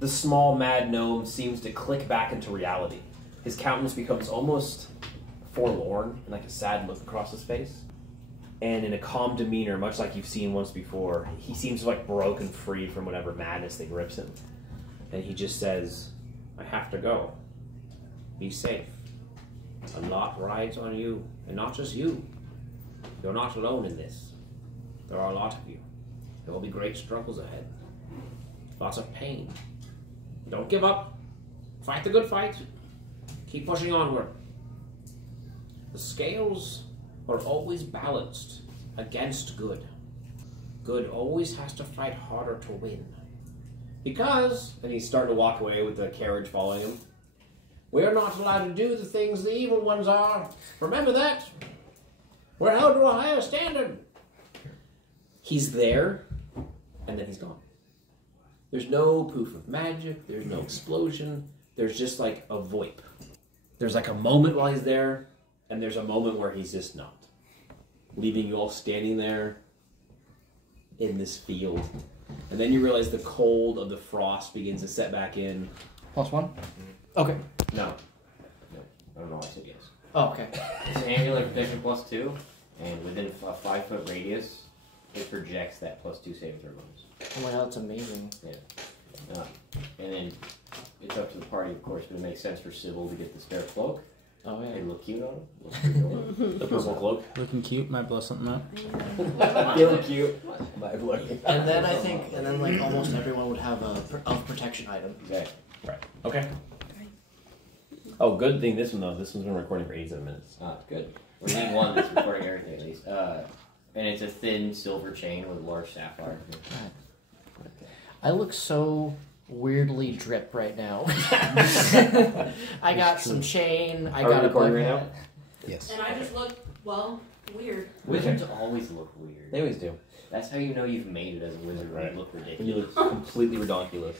The small, mad gnome seems to click back into reality. His countenance becomes almost forlorn and like a sad look across his face. And in a calm demeanor, much like you've seen once before, he seems like broken free from whatever madness that grips him. And he just says, I have to go. Be safe. A lot rides on you, and not just you. You're not alone in this. There are a lot of you. There will be great struggles ahead. Lots of pain. Don't give up. Fight the good fight. Keep pushing onward. The scales are always balanced against good. Good always has to fight harder to win. Because, and he's starting to walk away with the carriage following him, we are not allowed to do the things the evil ones are. Remember that. We're held to a higher standard. He's there, and then he's gone. There's no poof of magic. There's no explosion. There's just like a VoIP. There's like a moment while he's there, and there's a moment where he's just not. Leaving you all standing there in this field. And then you realize the cold of the frost begins to set back in. +1? Okay. No. I don't know why I said yes. Oh, okay. It's an angular protection +2, and within a 5-foot radius, it projects that +2 saving throw bonus. Oh my god, that's amazing. Yeah. And then it's up to the party, of course, but it makes sense for Sybil to get the spare cloak. Oh, yeah. They look cute on him. The purple cloak. Looking cute, might blow something up. Feeling cute. And then I think, like almost everyone would have a protection item. Exactly. Right. Okay. Oh, good thing this one though. This one's been recording for 87 minutes. Ah, good. We need one that's recording everything at least. And it's a thin silver chain with a large sapphire. I look so weirdly drip right now. I got some chain. I got a recording right now? Yes. And I just look, well, weird. Wizards always look weird. They always do. That's how you know you've made it as a wizard. When you look ridiculous. When you look completely ridiculous.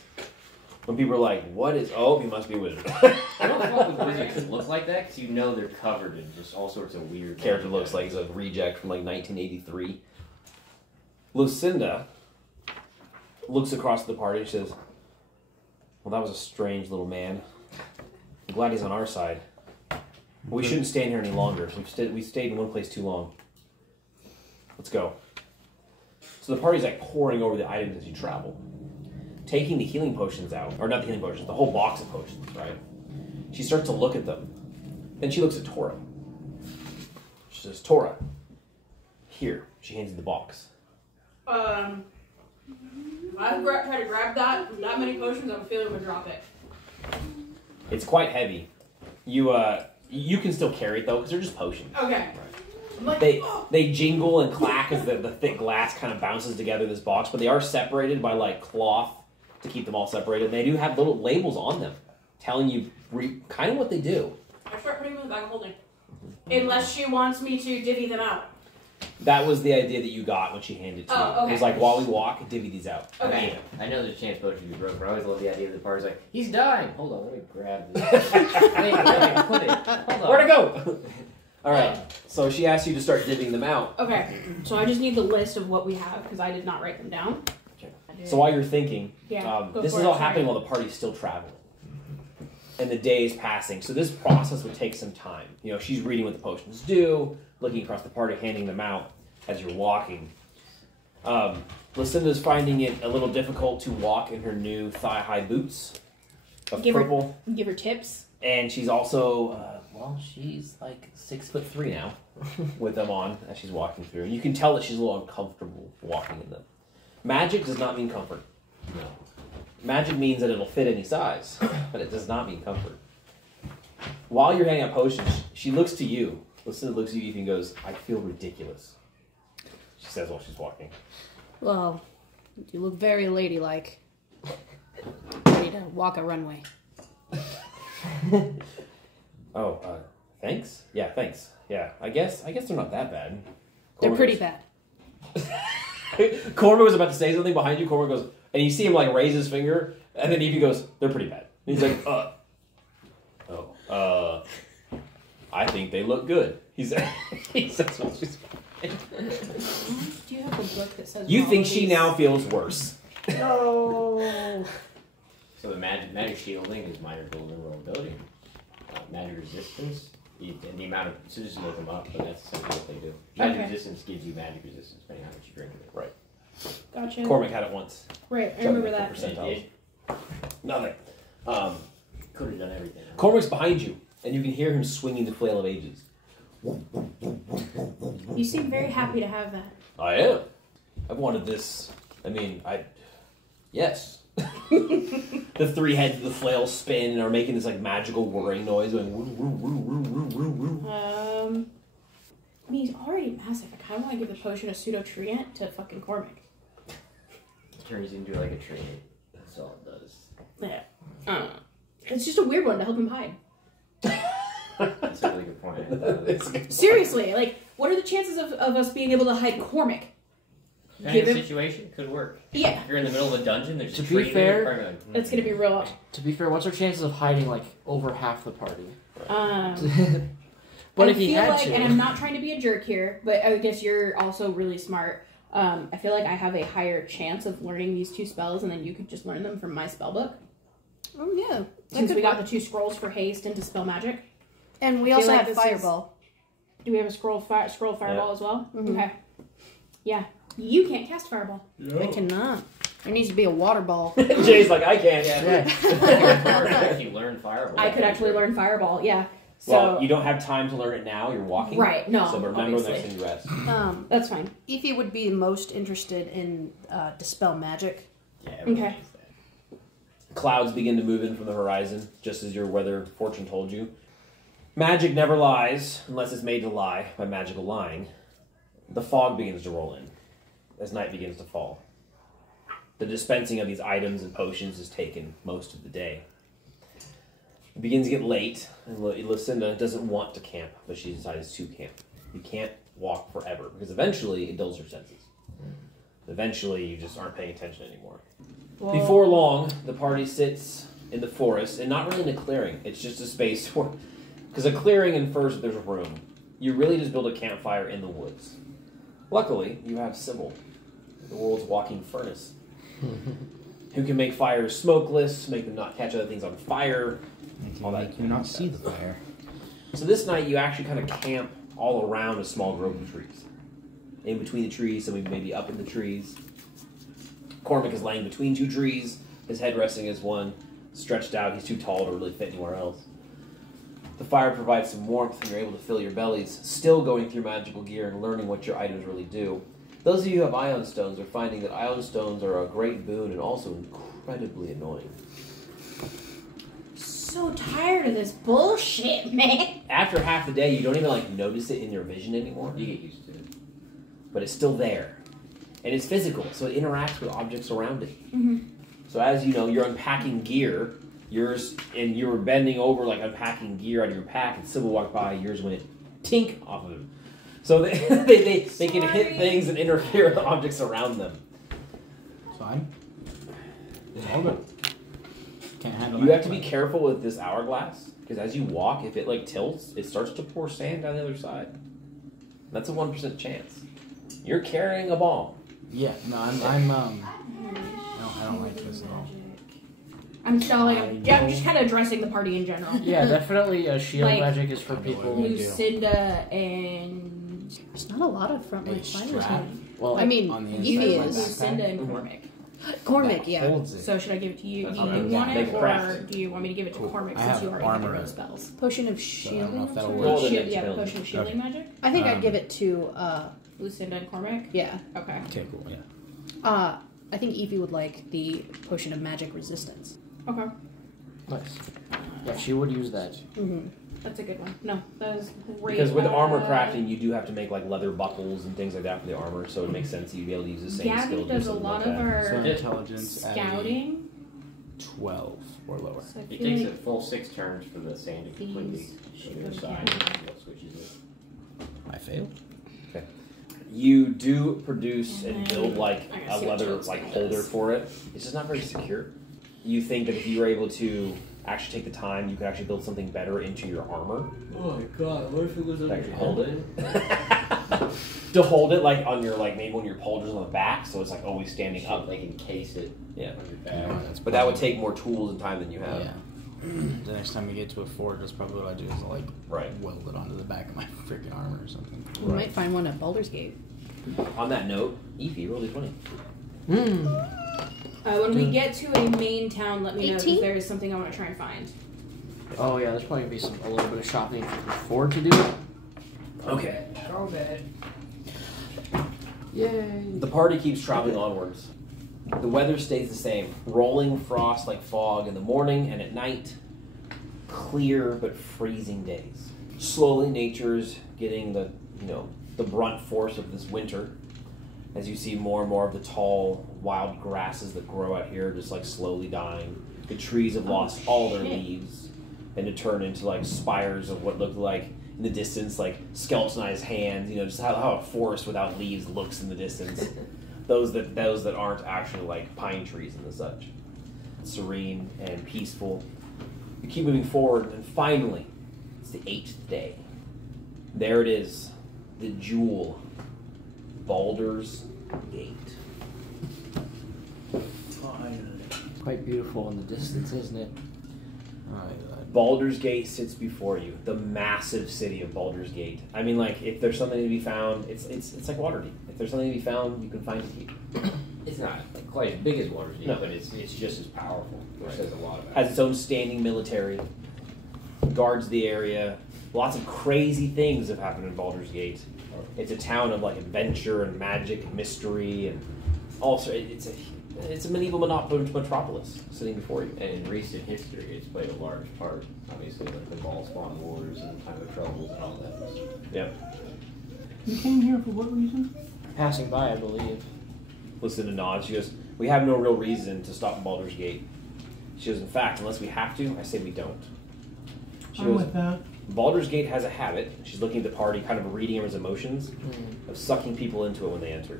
When people are like, what is... Oh, he must be a wizard. I don't fuck with wizards that look like that because you know they're covered in just all sorts of weird... Character looks like he's a reject from like 1983. Lucinda looks across the party and says, well, that was a strange little man. I'm glad he's on our side. We shouldn't stand here any longer. We've stayed in one place too long. Let's go. So the party's like pouring over the items as you travel. Taking the healing potions out, or not the healing potions, the whole box of potions, right? She starts to look at them. Then she looks at Tora. She says, Tora, here. She hands you the box. I try to grab that many potions, I have a feeling I'm gonna drop it. It's quite heavy. You can still carry it though, because they're just potions. Okay. I'm like, They jingle and clack as the thick glass kind of bounces together in this box, but they are separated by like cloth to keep them all separated. They do have little labels on them telling you kind of what they do. I start putting them in the bag of holding. Unless she wants me to divvy them out. That was the idea that you got when she handed it to you. Okay. It was like, while we walk, divvy these out. Okay. I know there's a chance potion to be broken, but I always love the idea of the party's like, he's dying! Hold on, let me grab this. Wait, put it. Hold on. Where'd it go? Alright, so she asked you to start divvying them out. Okay. So I just need the list of what we have, because I did not write them down. Okay. So while you're thinking, Yeah, this is all happening while the party's still traveling. And the day is passing. So this process would take some time. You know, she's reading what the potions do, looking across the party, handing them out as you're walking. Lucinda's finding it a little difficult to walk in her new thigh-high boots of purple. Give her tips. And she's also, she's like 6'3" now with them on as she's walking through. And you can tell that she's a little uncomfortable walking in them. Magic does not mean comfort. No. Magic means that it'll fit any size, but it does not mean comfort. While you're handing out potions, she looks to you. Lucinda looks at you and goes, I feel ridiculous. She says while she's walking. Well, you look very ladylike. Ready to walk a runway. Thanks? Yeah, thanks. Yeah, I guess they're not that bad. They're pretty bad. Cormac was about to say something behind you. Cormac goes, and you see him like raise his finger, and then Evie goes, they're pretty bad. And he's like, I think they look good. He says while she's walking. Do you have a book that says You think she now feels worse. No. So the magic shielding is minor golden vulnerability. Magic resistance, the amount of, so just look them up, but that's essentially what they do. Magic resistance gives you magic resistance depending on how much you drink of it. Right. Gotcha. Cormac had it once. Right, I remember that. Percentiles. Nothing. Could have done everything. Cormac's behind you, and you can hear him swinging the Flail of Ages. You seem very happy to have that. I am. I've wanted this. I mean, yes. The three heads of the flail spin and are making this like magical whirring noise going woo, woo, woo, woo, woo, woo, woo. I mean, he's already massive. I kind of want to give the potion of pseudo-treant to fucking Cormac. It turns into like a tree. That's all it does. Yeah. It's just a weird one to help him hide. That's a really good point. Seriously, like, what are the chances of us being able to hide Cormac? Kind of situation could work. Yeah. If you're in the middle of a dungeon, there's To a be tree fair, there. It's gonna be real. To be fair, what's our chances of hiding like over half the party? I But if he feel had like, to, and I'm not trying to be a jerk here, but I guess you're also really smart. I feel like I have a higher chance of learning these two spells, and then you could just learn them from my spell book. Oh yeah. Since we got the two scrolls for haste and dispel magic. And we I feel also like have this fireball. Do we have a scroll fireball as well? Mhm. Okay. Yeah. You can't cast fireball. I cannot. There needs to be a water ball. Jay's like, I can't. If you learn fireball. I could actually learn fireball. Yeah. So Well, you don't have time to learn it now. You're walking. right. No. So remember obviously. next time you rest. That's fine. Ify would be most interested in dispel magic. Yeah. Okay. Clouds begin to move in from the horizon, just as your weather fortune told you. Magic never lies, unless it's made to lie by magical lying. The fog begins to roll in, as night begins to fall. The dispensing of these items and potions is taken most of the day. It begins to get late, and Lucinda doesn't want to camp, but she decides to camp. You can't walk forever, because eventually it dulls your senses. Eventually you just aren't paying attention anymore. Well, Before long, the party sits in the forest, and not really in a clearing. It's just a space where... Because a clearing infers that there's a room. You really just build a campfire in the woods. Luckily, you have Sybil, the world's walking furnace, who can make fires smokeless, make them not catch other things on fire, all that. Make you not see the fire. So this night, you actually kind of camp all around a small grove of trees. In between the trees, somebody maybe up in the trees. Cormac is laying between two trees, his head resting as one, stretched out. He's too tall to really fit anywhere else. The fire provides some warmth, and you're able to fill your bellies, still going through magical gear and learning what your items really do. Those of you who have ion stones are finding that ion stones are a great boon and also incredibly annoying. so tired of this bullshit, man. After half the day, you don't even notice it in your vision anymore. You get used to it. But it's still there. And it's physical, so it interacts with objects around it. Mm-hmm. So as you know, you're unpacking gear, and you were bending over unpacking gear out of your pack, and Sybil walked by, yours went tink off of him. So they can hit things and interfere with objects around them. It's fine. It's all good. Can't handle You that. have to be careful with this hourglass, because as you walk, if it tilts, it starts to pour sand down the other side. That's a 1% chance. You're carrying a bomb. Yeah, no, I don't like this at all. I'm still I'm just kind of addressing the party in general. Yeah, definitely shield Like, magic is for people. Lucinda and There's not a lot of frontline fighters. strap. Well, I mean, On the Evie inside of my is. backpack. Lucinda and Cormac. Cormac, That yeah. holds it. So should I give it to you? Do That's you fine. want Make it, a or craft. do you want me to give it to Cormac I since have you already have armor. those spells? Potion of So I don't shielding. know if that'll I'm work. Roll the Shield, next yeah, ability. potion of shielding magic. I think I'd give it to Lucinda and Cormac. yeah. Okay. Okay, cool, yeah. I think Evie would like the potion of magic resistance. Okay. nice. Yeah, she would use that. Mm-hmm. That's a good one. No, that is great. Because with armor crafting, you do have to make leather buckles and things like that for the armor, so it makes sense that you'd be able to use the same Gabby skill to do does a something lot like of that. So our intelligence at scouting. 12 or lower. So I It feel takes like a full 6 turns for the sand to completely these go should to go the side. down. What switches it? I failed. You do produce and And build then like I gotta a see what leather Joe's holder does. for it. It's just not very secure. You think that if you were able to actually take the time, you could actually build something better into your armor Oh my god, what if it was that could hold it. to hold it like on your maybe when your pauldrons on the back, so it's like always standing up. Like encase it. Yeah. On your back. But that would take more tools and time than you have. Yeah. The next time you get to a fort, that's probably what I do is weld it onto the back of my freaking armor or something. You might find one at Baldur's Gate. On that note, Efi, roll d20. When we get to a main town, let me know 18? if there is something I want to try and find. Oh yeah, there's probably gonna be a little bit of shopping if you can afford to do it. Okay. Go bad. Yay! The party keeps traveling onwards. The weather stays the same. Rolling frost like fog in the morning and at night. Clear but freezing days. Slowly nature's getting the brunt force of this winter. As you see more and more of the tall wild grasses that grow out here just slowly dying. The trees have lost all their leaves and to turn into spires of what looked like in the distance skeletonized hands, just how a forest without leaves looks in the distance. those that aren't actually pine trees and the such. Serene and peaceful. You keep moving forward and finally it's the 8th day. There it is. The jewel. Baldur's Gate. Quite beautiful in the distance, isn't it? Baldur's Gate sits before you, the massive city of Baldur's Gate. I mean, if there's something to be found, it's like Waterdeep. If there's something to be found, you can find it here. It's not quite as big as Waterdeep, No. but it's just as powerful, which Right. says a lot about Has it. its own standing military, guards the area. Lots of crazy things have happened in Baldur's Gate. It's a town of adventure and magic and mystery and also it's a medieval metropolis sitting before you. And in recent history, it's played a large part. Obviously, the Ball Spawn Wars and the Time of Troubles and all that. Yeah. You came here for what reason? Passing by, I believe. Listen to Nod. She goes, "We have no real reason to stop Baldur's Gate." She goes, "In fact, unless we have to, I say we don't." She I'm goes, with that. Baldur's Gate has a habit, she's looking at the party, kind of reading everyone's emotions, of sucking people into it when they enter.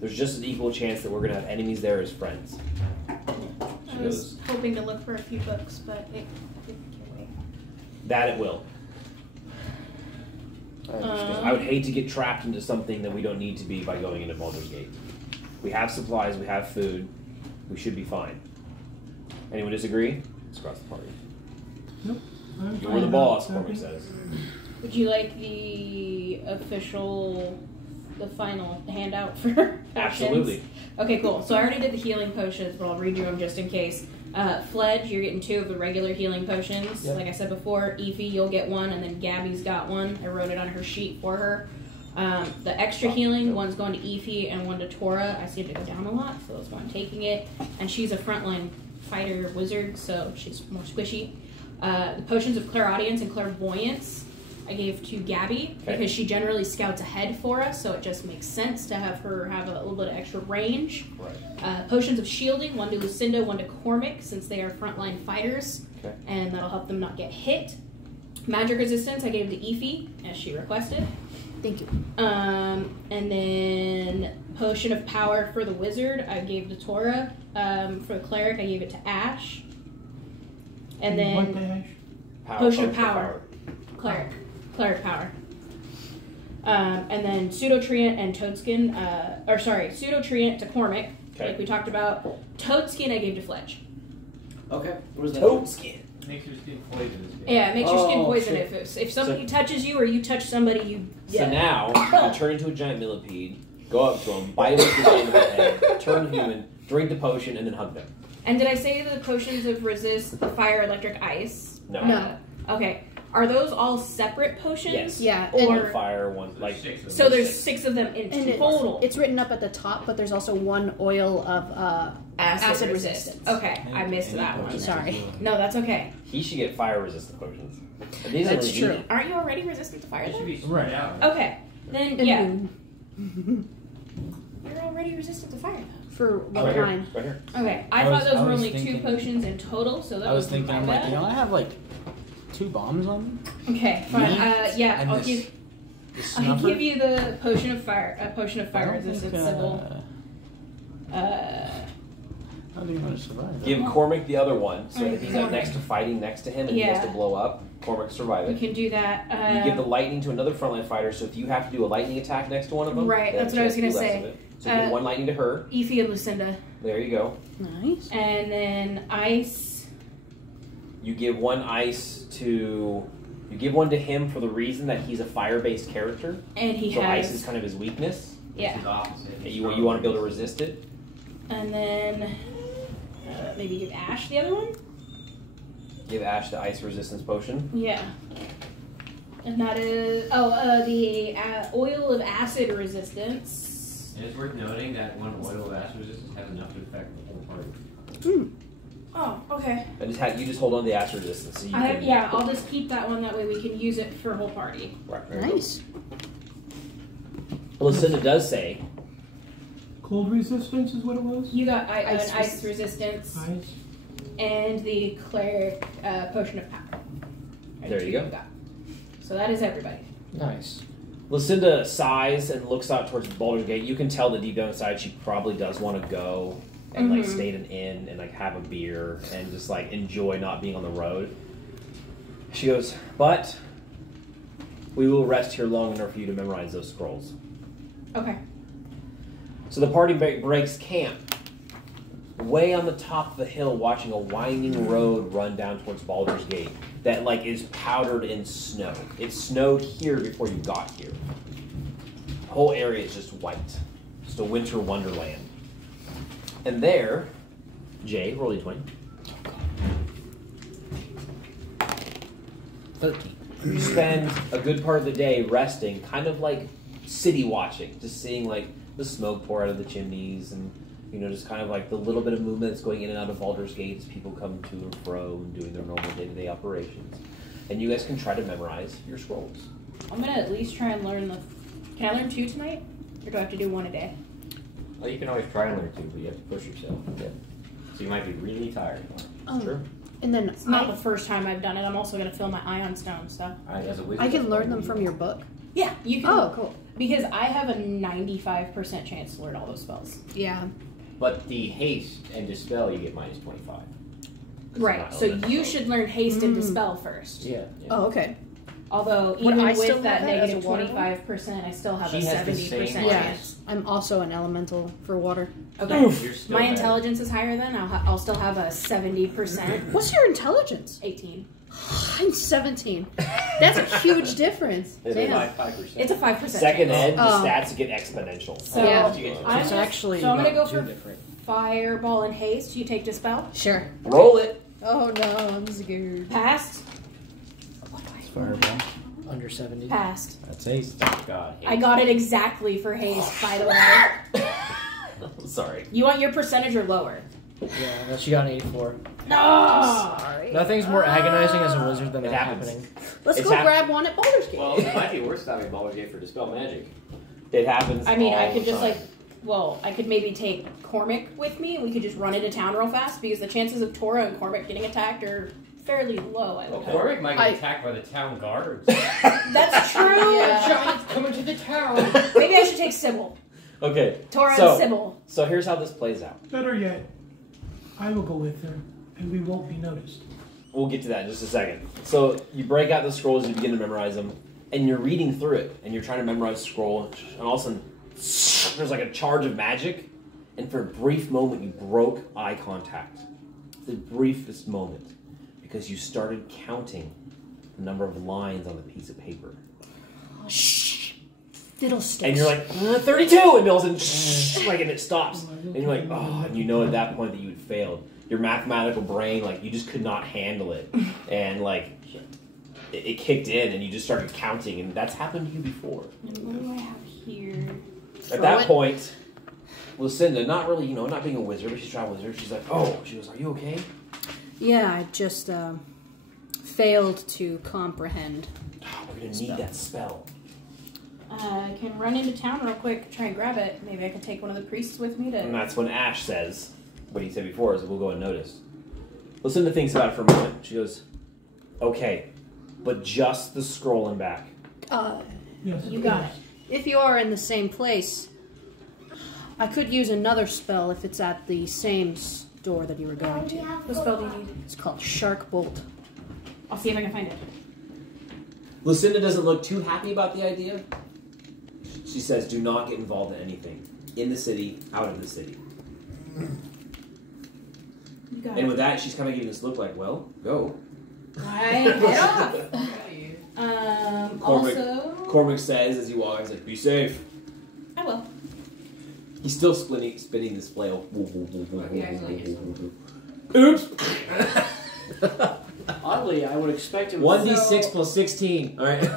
There's just an equal chance that we're going to have enemies there as friends. She I was goes, hoping to look for a few books, but it didn't get away. that it will. I understand. I would hate to get trapped into something that we don't need to be by going into Baldur's Gate. We have supplies, we have food, we should be fine. Anyone disagree? Let's cross the party. Nope. I'm You're fine the with boss, that. Cormac says. Would you like the final handout for potions? Absolutely. Okay, cool. So I already did the healing potions, but I'll read you them just in case. Fledge, you're getting 2 of the regular healing potions. Yep. Like I said before, Efi, you'll get 1, and then Gabby's got 1. I wrote it on her sheet for her. The extra healing, one's going to Efi and 1 to Tora. I seem to go down a lot, so that's why I'm taking it. And she's a frontline fighter wizard, so she's more squishy. The potions of clairaudience and clairvoyance I gave to Gabby because she generally scouts ahead for us, so it just makes sense to have her have a little bit of extra range. Right. Potions of shielding, 1 to Lucinda, 1 to Cormac, since they are frontline fighters, Okay. and that'll help them not get hit. Magic resistance I gave to Efi, as she requested. Thank you. And then potion of power for the wizard I gave to Tora. For the cleric I gave it to Ash. And What then dash? potion of power. Cleric power. And then pseudo-treant and toadskin, pseudo-treant to Cormac, like we talked about. Toadskin I gave to Fledge. Okay. What is that? Toadskin. Makes your skin poisonous. Yeah, it makes your skin Oh, poison shit. if somebody touches you or you touch somebody, you... So Yeah. now, you can turn into a giant millipede, go up to him, bite him with the end of the head, turn human, drink the potion, and then hug them. And did I say the potions of resist the fire, electric, ice? No. No. Okay. Are those all separate potions? Yes. Yeah, One Or fire, one so there's 6 of them in and total. it's written up at the top, but there's also 1 oil of acid resistance. Okay, I missed that one. Sorry. No, that's okay. He should get fire resistant potions. And these That's are really true. needed. Aren't you already resistant to fire? It should Though? be spread out. Okay, then And yeah, you're already resistant to fire. for what Right here. kind? Right here. Okay, I I thought was- those I were was only 2 thinking- potions in total, so that I was thinking, my I'm like, bad. I have 2 bombs on me. Okay, fine. Yeah, And I'll this- give. The I'll snuffer? give you the potion of fire. A potion of I fire don't think, resistance symbol. I How do you want to survive? Give Cormac the other one, so if he's up next to fighting next to him and he has to blow up, Cormac survive You it. can do that. You give the lightning to another frontline fighter, so if you have to do a lightning attack next to one of them, Right, they have that's a what I was chance to gonna do less say. of it. So give one lightning to her. Efi and Lucinda. There you go. Nice. And then ice. You give one ice to... You give one to him for the reason that he's a fire-based character. And he so has... ice is kind of his weakness. Yeah. His opposite. And you want to be able to resist it. And then maybe give Ash the other one? Give Ash the ice resistance potion. Yeah. And that is... the oil of acid resistance. And it's worth noting that one oil of acid resistance has enough to affect the whole party. Oh, okay. You just hold on to the acid resistance. So you can, Yeah, I'll just keep that one. That way we can use it for whole party. Right, Nice. Well, Lucinda does say... Cold resistance is what it was? You got Ice ice resistance. Ice. And the cleric potion of power. There you go. Got. So that is everybody. Nice. Lucinda sighs and looks out towards Baldur's Gate. You can tell that deep down inside she probably does want to go and like stay at an inn and like have a beer and just like enjoy not being on the road. She goes, but we will rest here long enough for you to memorize those scrolls. Okay. So the party breaks camp way on the top of the hill, watching a winding road run down towards Baldur's Gate that like is powdered in snow. It snowed here before you got here. The whole area is just white, just a winter wonderland. And there, Jay, roll a 20. 13. You spend a good part of the day resting, kind of like city watching, just seeing like the smoke pour out of the chimneys and just kind of like the little bit of movement that's going in and out of Baldur's Gate as people come to and fro and doing their normal day-to-day operations. And you guys can try to memorize your scrolls. I'm gonna at least try and learn the. Can I learn 2 tonight, or do I have to do 1 a day? Well, you can always try and learn to, but you have to push yourself. Yeah. So you might be really tired. Sure. And then It's not the first time I've done it. I'm also gonna fill my ion stone, so. As a wizard, I can that's learn what them you from do. your book. Yeah, you can. Oh, cool. Because I have a 95% chance to learn all those spells. Yeah. But the haste and dispel, you get minus 25. Right. So you should learn haste and dispel first. Yeah. Oh, okay. Although Would even I still with that have that as a negative water one? 25%, I still have She a has the 70% same Yeah. chance. I'm also an elemental for water. Okay. You're still My better. intelligence is higher then. I'll still have a 70%. What's your intelligence? 18. I'm 17. That's a huge difference. It Damn. is. 5%. It's a 5%. Second chance. ed, the Oh. stats get exponential. So Yeah. I'm It's just, actually so I'm gonna not go too for different. fireball and haste. You take dispel. Sure. Roll it. Oh no, I'm scared. Passed. Fireball. Under 70. Passed. That's ace. Thank God. I got it exactly for haste, by the way. Sorry. You want your percentage or lower? Yeah, no, she got an 84. No! Sorry. Nothing's more agonizing as a wizard than It that happens. happening. Let's It's go hap- grab one at Baldur's Gate. Well, it might be worse having Baldur's Gate for dispel magic. It happens. I mean, I all could the just time. I could maybe take Cormac with me. We could just run into town real fast because the chances of Tora and Cormac getting attacked are fairly low. I would Okay. know. Cormac might I- get attacked by the town guards. That's true. Yeah. Giants coming to the town. Maybe I should take Sybil. Okay. Tora So- and Sybil. So here's how this plays out. Better yet, I will go with her, and we won't be noticed. We'll get to that in just a second. So you break out the scrolls, you begin to memorize them, and you're reading through it, and you're trying to memorize the scroll, and all of a sudden, there's like a charge of magic, and for a brief moment, you broke eye contact. The briefest moment, because you started counting the number of lines on the piece of paper. Shh. Fiddlesticks. And you're like, 32! And all of a sudden, like, and it stops. And you're like, oh, and you know at that point that you had failed. Your mathematical brain, like, you just could not handle it. And, like, it kicked in, and you just started counting, and that's happened to you before. And what do I have here? At that point, Lucinda, not really, not being a wizard, but she's a wizard, she's like, she goes, are you okay? Yeah, I just failed to comprehend. We're going to need that spell. I can run into town real quick, try and grab it. Maybe I can take one of the priests with me And to. that's when Ash says, what he said before, is we'll go unnoticed. Lucinda thinks about it for a moment. She goes, okay, but just the scroll and back. Yes, You of got course. it. If you are in the same place, I could use another spell if it's at the same door that you were going to. What spell do you need? It's called Shark Bolt. I'll see if I can find it. Lucinda doesn't look too happy about the idea. She says, do not get involved in anything. In the city, out of the city. You got And it. with that, she's kind of giving this look like, well, go. Right, get off. Also, Cormac says as you walk, he's like, be safe. I will. He's still spinning this flail. Yeah, Oops! Oddly, I would expect it. 1d6 plus 16. Alright.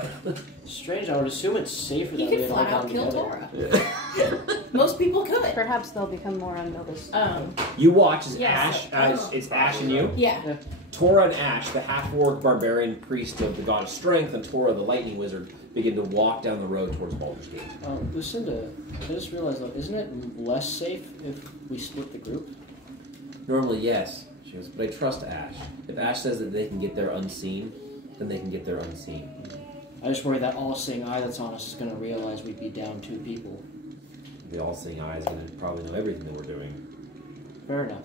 Strange. I would assume it's safer You that we could had all flat out gone kill together. Tora. Most people could. Perhaps they'll become more unnoticed. You watch as Yeah, it's Ash and you. Yeah. Tora and Ash, the half-orc barbarian priest of the god of strength, and Tora, the lightning wizard, begin to walk down the road towards Baldur's Gate. Lucinda, I just realized though, isn't it less safe if we split the group? Normally, yes. She goes, but I trust Ash. If Ash says that they can get there unseen, then they can get there unseen. I just worry that all-seeing eye that's on us is going to realize we'd be down 2 people. The all-seeing eye is going to probably know everything that we're doing. Fair enough.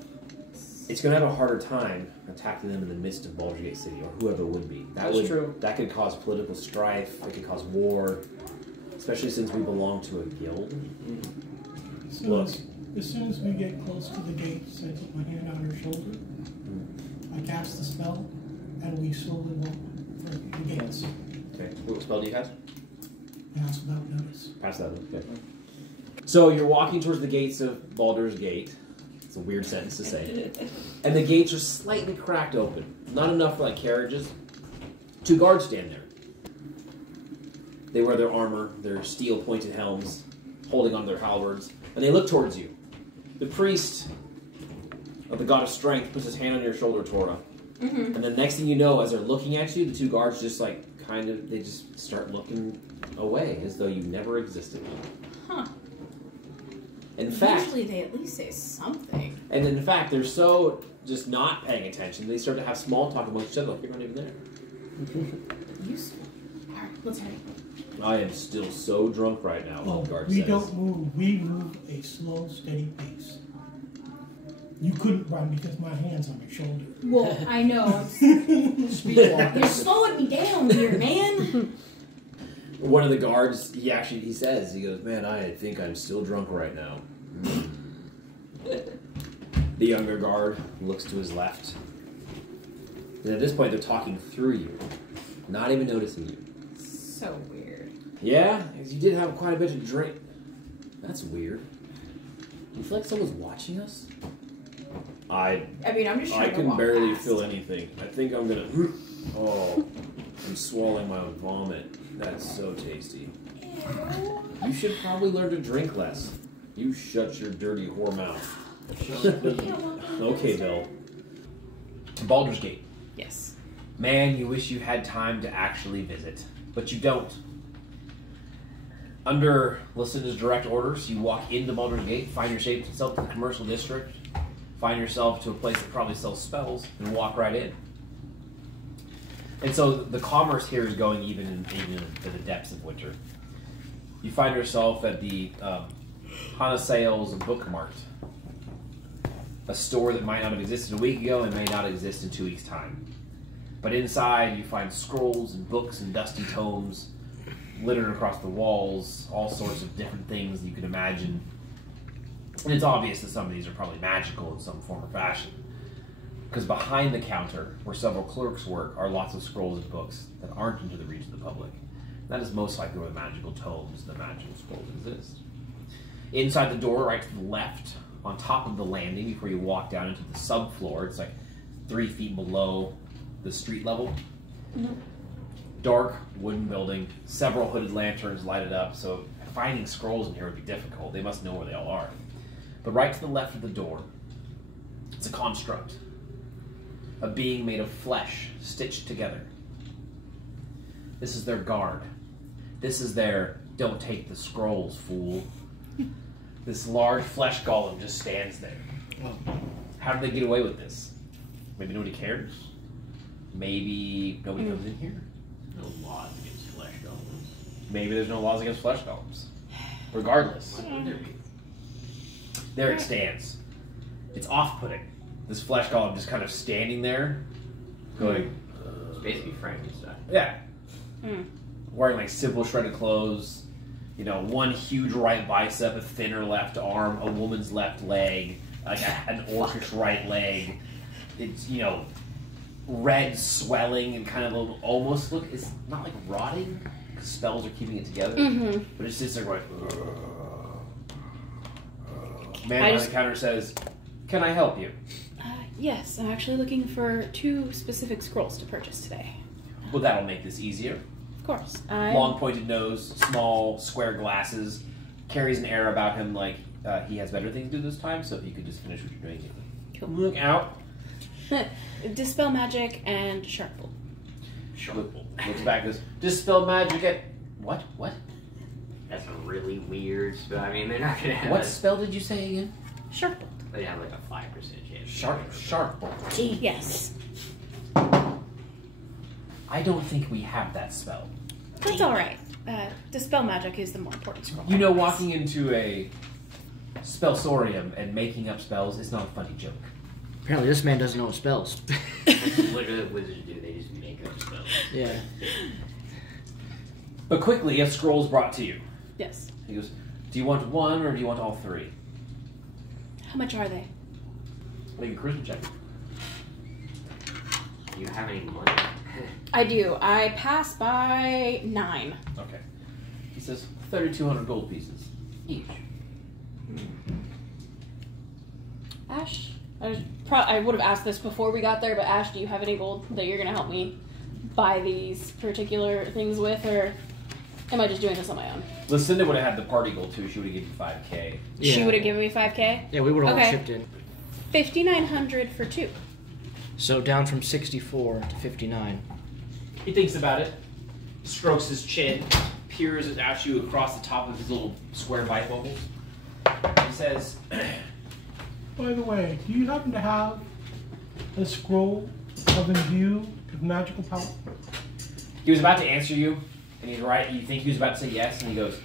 It's going to have a harder time attacking them in the midst of Baldur's Gate City, or whoever would be. That's true. That could cause political strife. It could cause war, especially since we belong to a guild. Look. As soon as we get close to the gates, I put my hand on her shoulder. I cast the spell, and we slowly walk for the gates. Okay. What spell do you cast? Pass without notice. Pass that. Okay. So you're walking towards the gates of Baldur's Gate. It's a weird sentence to say. And the gates are slightly cracked open. Not enough for like carriages. 2 guards stand there. They wear their armor, their steel-pointed helms, holding on their halberds, and they look towards you. The priest of the god of strength puts his hand on your shoulder, Tora. Mm-hmm. And the next thing you know, as they're looking at you, the 2 guards just like they just start looking away as though you never existed. Huh. In fact, Usually they at least say something. and in fact, they're so just not paying attention, they start to have small talk amongst each other like you're not even there. Useful. Alright, let's hurry. I am still so drunk right now, Oh, one guard we says. don't move. We move a slow, steady pace. You couldn't run because my hand's on your shoulder. Well, I know. You're slowing me down here, man. One of the guards, he says, he goes, man, I think I'm still drunk right now. The younger guard looks to his left. And at this point, they're talking through you, not even noticing you. So weird. Yeah, because you did have quite a bit of drink. That's weird. You feel like someone's watching us? I mean, I'm just trying I to can walk barely past. feel anything. I think I'm gonna... Oh, I'm swallowing my own vomit. That's so tasty. You should probably learn to drink less. You shut your dirty whore mouth. Okay, Bill. Baldur's Gate. Yes. Man, you wish you had time to actually visit, but you don't. Under Lucinda's direct orders, you walk into Baldur's Gate, find yourself to the commercial district, find yourself to a place that probably sells spells, and walk right in. And so the commerce here is going even into the depths of winter. You find yourself at the Hana Sales Book Mart, a store that might not have existed a week ago and may not exist in 2 weeks' time. But inside, you find scrolls and books and dusty tomes littered across the walls, all sorts of different things you can imagine. And it's obvious that some of these are probably magical in some form or fashion. Because behind the counter, where several clerks work, are lots of scrolls and books that aren't into the reach of the public. That is most likely where the magical tomes and the magical scrolls exist. Inside the door, right to the left, on top of the landing, before you walk down into the subfloor, it's like 3 feet below the street level. Mm-hmm. Dark wooden building, several hooded lanterns lighted up, so finding scrolls in here would be difficult. They must know where they all are. But right to the left of the door, it's a construct. A being made of flesh, stitched together. This is their guard. This is their, don't take the scrolls, fool. This large flesh golem just stands there. How did they get away with this? Maybe nobody cares? Maybe nobody comes in here? No laws against flesh golems. Maybe there's no laws against flesh golems. Regardless, Why would there be? there it stands. It's off-putting. this flesh golem just kind of standing there, going, It's basically Frankenstein. yeah. Mm. Wearing like simple shredded clothes, you know, one huge right bicep, a thinner left arm, a woman's left leg, like an orcish right leg. It's, you know, red swelling and kind of almost look, it's not like rotting, because spells are keeping it together, but it's just like going, man on the counter says, "Can I help you?" Yes, I'm actually looking for 2 specific scrolls to purchase today. Well, that'll make this easier. Of course. Long pointed nose, small square glasses, carries an air about him like he has better things to do this time, so if you could just finish what you're doing. Cool. Look out. Dispel magic and sharpbolt. Looks back and goes, "Dispel magic at..." What? That's a really weird spell. I mean, they're not gonna have. What spell did you say again? Sharpbolt. They have like a 5% chance. Sharp. Yes. I don't think we have that spell. That's alright. Dispel magic is the more important scroll. You know, walking into a spellsorium and making up spells is not a funny joke. Apparently this man doesn't know spells. That's literally what wizards do. They just make up spells. Yeah. But quickly, a scroll is brought to you. Yes. He goes, "Do you want one or do you want all 3? How much are they? Make a charisma check. Do you have any money? I do. I pass by 9. Okay. He says 3,200 gold pieces each. Ash, I would have asked this before we got there, but Ash, do you have any gold that you're going to help me buy these particular things with, or am I just doing this on my own? Lucinda would have had the party goal too. She would have given you 5K. Yeah. She would have given me 5K? Yeah, we would have all Okay. chipped in. 5,900 for 2. So down from 64 to 59. He thinks about it, strokes his chin, peers at you across the top of his little square bifocals. He says, By the way, do you happen to have a scroll of imbue with magical power? he was about to answer you, and he's right. You think he was about to say yes, and he goes,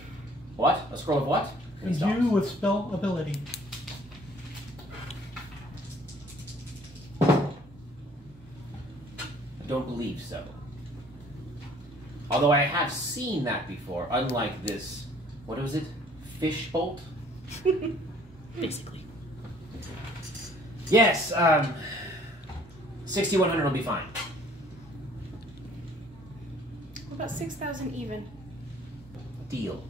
"What? A scroll of what?" And he stops. Imbue with spell ability. I don't believe so. Although I have seen that before, unlike this, what was it? Fish bolt? Basically. Yes, 6,100 will be fine. What about 6,000 even? Deal.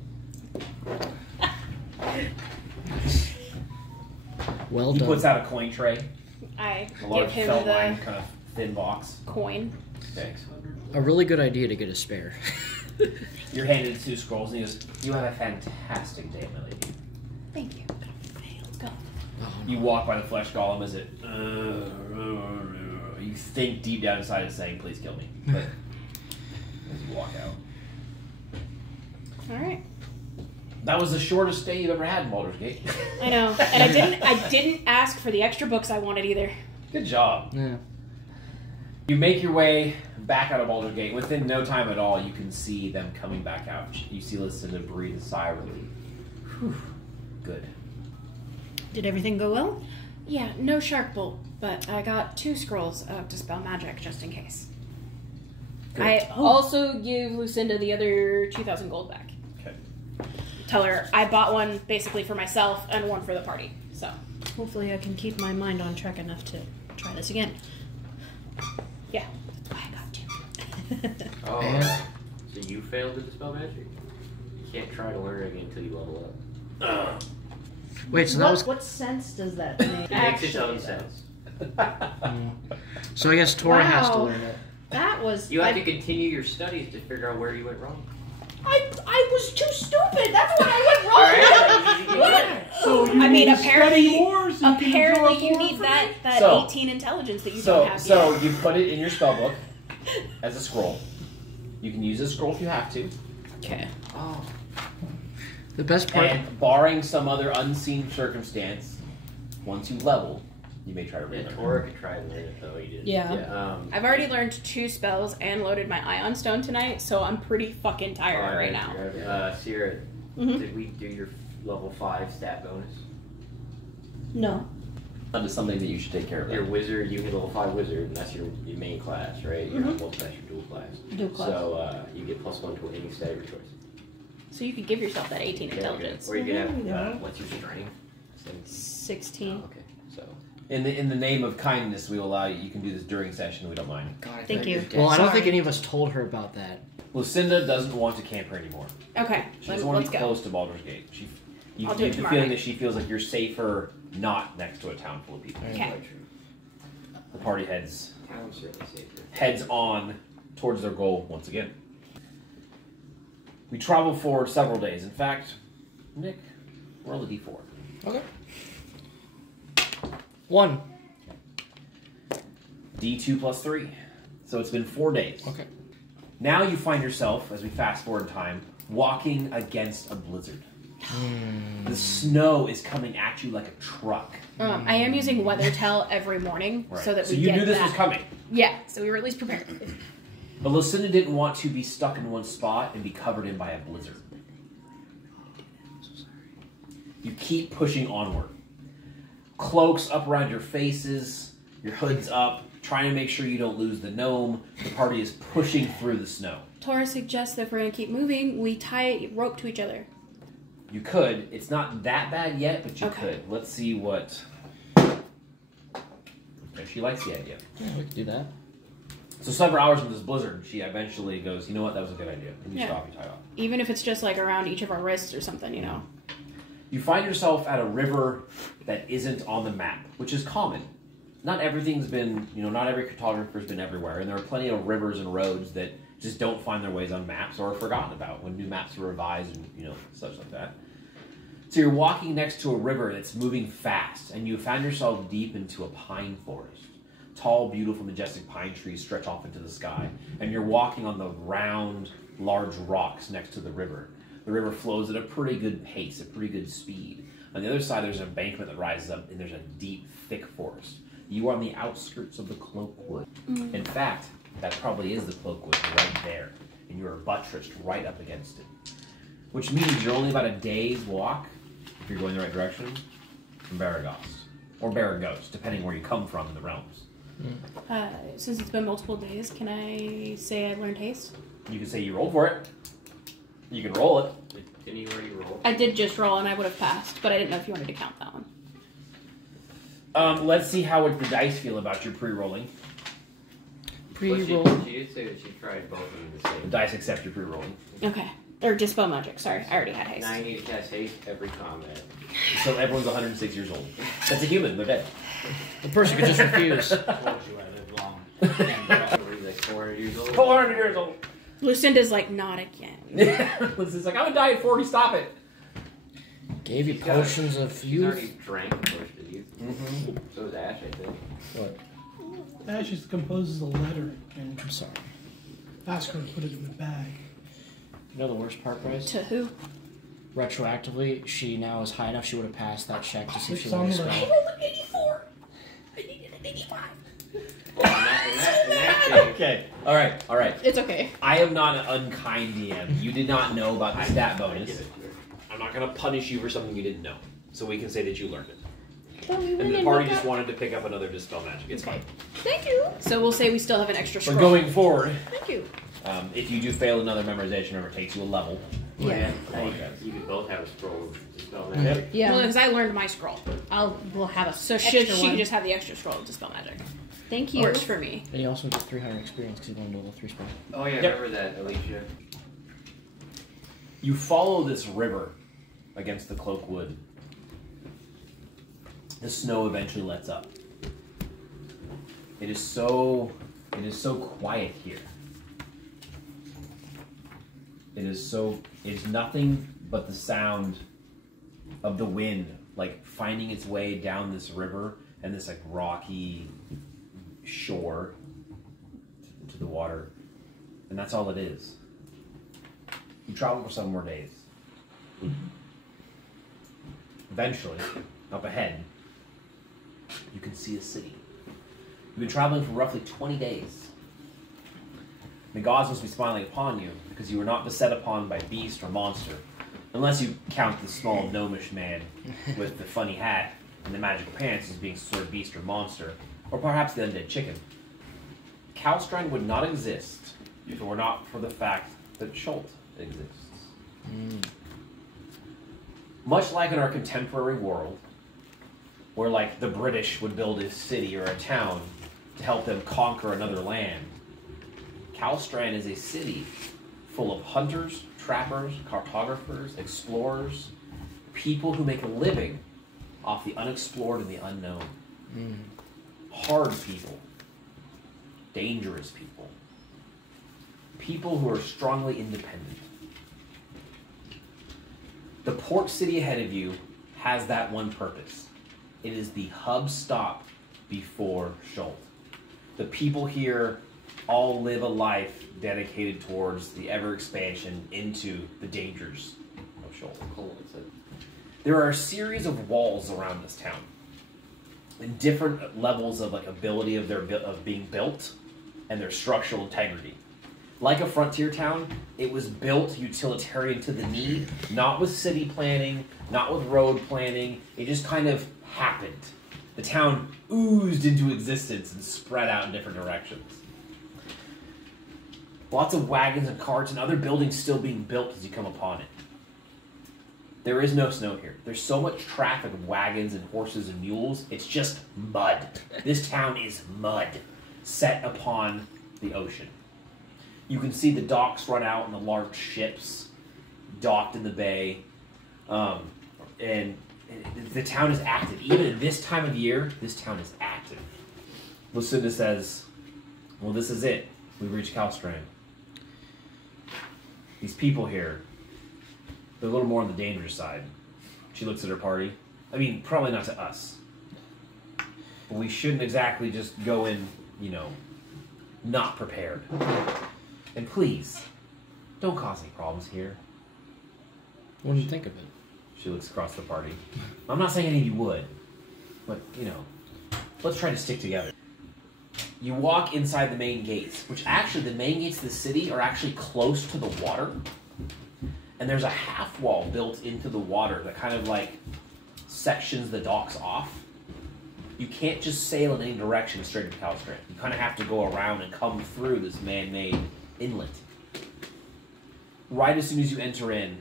Well He done. puts out a coin tray, I a large give him felt the lined kind of thin box. coin. Thanks. A really good idea to get a spare. You're handed 2 scrolls, and he goes, "You have a fantastic day, my lady." Thank you. Okay, let's go. You walk by the flesh golem as it. You think deep down inside it's saying, "Please kill me." But as you walk out. Alright. That was the shortest day you've ever had in Baldur's Gate. I know. And I didn't ask for the extra books I wanted either. Good job. Yeah. You make your way back out of Baldur's Gate. Within no time at all, you can see them coming back out. You see Lucinda breathe a sigh of relief. Whew. Good. Did everything go well? Yeah, no shark bolt, but I got 2 scrolls of Dispel magic just in case. Good. I also give Lucinda the other 2,000 gold back. Okay. Tell her I bought one basically for myself and one for the party. So Hopefully I can keep my mind on track enough to try this again. yeah, that's why I got 2. Oh, And- so you failed to dispel magic? You can't try to learn it again until you level up. Wait, so that was. What sense does that make? It makes its own sense. So I guess Tora has to Wow. learn it. That was. You have to continue your studies to figure out where you went wrong. I was too stupid. That's why I went wrong. Alright. So you I mean, need to apparently- study more so you can draw Apparently you more need from that it? So- 18 intelligence that you So, don't have so yet. you put it in your spellbook as a scroll. You can use a scroll if you have to. Okay. Oh. The best part. And barring some other unseen circumstance, once you level, you may try to Yeah, relearn. Tora could try to learn it though. He didn't. Yeah. I've already learned 2 spells and loaded my Ion Stone tonight, so I'm pretty fucking tired right now. Sierra, Mhm. did we do your level 5 stat bonus? No. That is something that you should take care of. Your wizard, you hit level 5 wizard, and that's your main class, right? You're not both class, you're dual class. Dual class. So you get +1 to any stat of your choice. So you could give yourself that 18 intelligence. Or you could have, what's your strength? 16. Okay, so. In the name of kindness, we will allow you. You can do this during session. We don't mind. God, Thank you. Well, I don't think any of us told her about that. Lucinda doesn't want to camp here anymore. Okay, She doesn't want let's to be go. close to Baldur's Gate. You I'll do it get the tomorrow feeling night. that she feels like you're safer not next to a town full of people. Okay. The party heads Town's certainly safer. heads on towards their goal once again. We travel for several days. In fact, Nick, roll a d4. Okay. 1. D2 plus 3. So it's been 4 days. Okay. Now you find yourself, as we fast forward in time, walking against a blizzard. The snow is coming at you like a truck. I am using WeatherTell every morning so that we you get knew this that. was coming. Yeah, so we were at least prepared. But Lucinda didn't want to be stuck in one spot and be covered in by a blizzard. You keep pushing onward. Cloaks up around your faces, your hood's up, trying to make sure you don't lose the gnome. The party is pushing through the snow. Tora suggests that if we're going to keep moving, we tie a rope to each other. You could. It's not that bad yet, but you Okay. could. Let's see what... Okay, she likes the idea. Yeah, we could do that. So several hours into this blizzard, she eventually goes, you know what, that was a good idea. And you Yeah. stop, you tie off. Even if it's just like around each of our wrists or something, you know. You find yourself at a river that isn't on the map, which is common. Not everything's been, not every cartographer's been everywhere, and there are plenty of rivers and roads that just don't find their ways on maps or are forgotten about when new maps are revised and, such like that. So you're walking next to a river that's moving fast, and you found yourself deep into a pine forest. Tall, beautiful, majestic pine trees stretch off into the sky, and you're walking on the round, large rocks next to the river. The river flows at a pretty good pace, a pretty good speed. On the other side, there's an embankment that rises up, and there's a deep, thick forest. You are on the outskirts of the Cloakwood. In fact, that probably is the Cloakwood right there, and you are buttressed right up against it. Which means you're only about a day's walk, if you're going the right direction, from Baragos. Or Baragos, depending where you come from in the realms. Since it's been multiple days, can I say I learned haste? You can say you rolled for it. You can roll it. Didn't you already roll? I did just roll and I would have passed, but I didn't know if you wanted to count that one. Let's see how the dice feel about your pre-rolling. Pre-roll. Well, she did say that she tried both of them the The same. dice accept your pre-rolling. Okay. Or Dispel Magic, sorry. I already had haste. 90 to cast haste every combat. So everyone's 106 years old. That's a human, they're dead. The person could just refuse. Told you I live long. He's like 400 years old. 400 years old. Lucinda's like, not again. It's like, I'm gonna die at 40, stop it. Gave you potions of She's youth. already drank the potion of youth. So is Ash, I think. What? Ash just composes a letter and I'm sorry. ask her to put it in the bag. You know the worst part, Bryce? To who? Retroactively, she now is high enough she would have passed that check to see if she It's on learned a the spell. list. rolled an 84. I needed an 85. Well, in that case, Okay, alright. It's okay. I am not an unkind DM. You did not know about the stat I bonus. give it to her. I'm not gonna punish you for something you didn't know. So we can say that you learned it. But we And went the and party looked just up- wanted to pick up another Dispel Magic. It's Okay. fine. Thank you. So we'll say we still have an extra But scroll. going forward, Thank you. if you do fail another memorization, remember it takes you a level. Yeah. You could both have a scroll of Dispel Magic. Yeah. Well, because I learned my scroll. We'll have a So extra she one. can just have the extra scroll of Dispel Magic. Thank you. Works for me. And you also get 300 experience because you learned a level 3 spell. Oh yeah, Yep. remember that, Alicia? You follow this river against the Cloakwood. The snow eventually lets up. It is so quiet here. It is nothing but the sound of the wind, like finding its way down this river and this like rocky shore to the water. And that's all it is. You travel for some more days. Eventually, up ahead, you can see a city. You've been traveling for roughly 20 days. The gods must be smiling upon you because you were not beset upon by beast or monster, unless you count the small gnomish man with the funny hat and the magical pants as being some sort of beast or monster, or perhaps the undead chicken. Kalstrand would not exist if it were not for the fact that Schult exists. Much like in our contemporary world, where like the British would build a city or a town to help them conquer another land, Kalstrand is a city full of hunters, trappers, cartographers, explorers, people who make a living off the unexplored and the unknown. Hard people. Dangerous people. People who are strongly independent. The port city ahead of you has that one purpose. It is the hub stop before Schult. The people here all live a life dedicated towards the ever expansion into the dangers of Schult. There are a series of walls around this town, and different levels of like ability of being built and their structural integrity. Like a frontier town, it was built utilitarian to the need, not with city planning, not with road planning. It just kind of happened. The town oozed into existence and spread out in different directions. Lots of wagons and carts and other buildings still being built as you come upon it. There is no snow here. There's so much traffic of wagons and horses and mules, it's just mud. This town is mud, set upon the ocean. You can see the docks run out and the large ships docked in the bay. And the town is active. Even at this time of year, this town is active. Lucinda says, well, this is it. We've reached Kalstrand. These people here, they're a little more on the dangerous side. She looks at her party. I mean, probably not to us. But we shouldn't exactly just go in, not prepared. And please, don't cause any problems here. What do you think of it? She looks across the party. I'm not saying any of you would, but, let's try to stick together. You walk inside the main gates, which actually, the main gates of the city are actually close to the water. And there's a half wall built into the water that kind of like sections the docks off. You can't just sail in any direction straight to Kalstrand. You kind of have to go around and come through this man-made inlet. Right as soon as you enter in,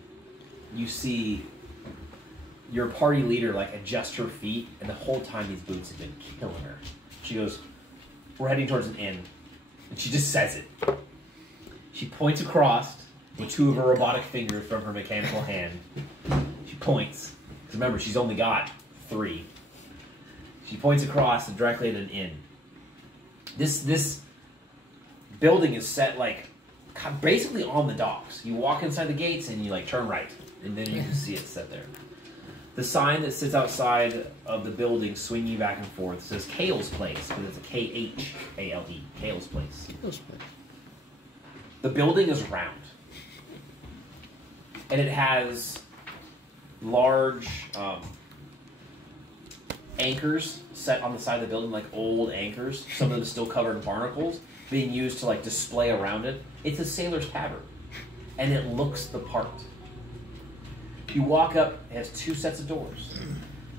you see your party leader like adjust her feet, and the whole time these boots have been killing her. She goes, we're heading towards an inn. And she just says it. She points across with two of her robotic fingers from her mechanical hand. She points. Remember, she's only got 3. She points across and directly at an inn. This building is set like basically on the docks. You walk inside the gates and you like turn right, and then you can see it set there. The sign that sits outside of the building, swinging back and forth, says Kale's Place, but it's a K-H-A-L-E, Kale's Place. Kale's Place. The building is round, and it has large anchors set on the side of the building, like old anchors, some of them still covered in barnacles, being used to like display around it. It's a sailor's tavern, and it looks the part. You walk up, it has 2 sets of doors.